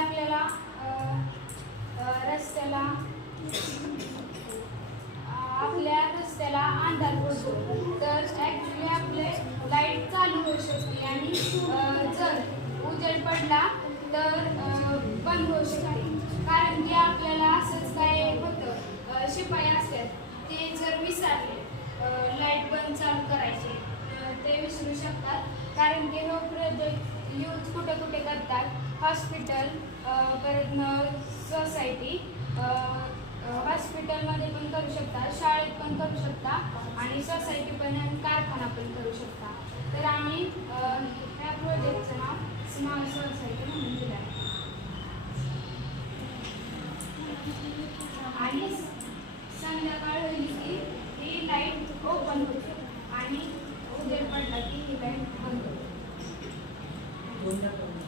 आपल्याला रस्त्याला अंधार पडतो, तर ॲक्च्युली आपले लाईट चालू होऊ शकते आणि जर उजेड पडला तर बंद होऊ शकते. कारण की आपल्याला असंच काय होतं, शिपाई असतात ते जर विसरले लाईट बंद चालू करायचे ते विसरू शकतात. कारण की हा प्रोजेक्ट यूज कुठे कुठे करतात, हॉस्पिटल, परत सोसायटी, हॉस्पिटलमध्ये पण करू शकता, शाळेत पण करू शकता आणि सोसायटी पण आणि कारखाना पण करू शकता. तर आम्ही ह्या प्रोजेक्टचं नाव स्मॉल सोसायटी म्हणून दिलं आहे. आणि संध्याकाळ होईल की ही लाईट ओपन होते आणि उजेड पडला की ही लाईट बंद होते.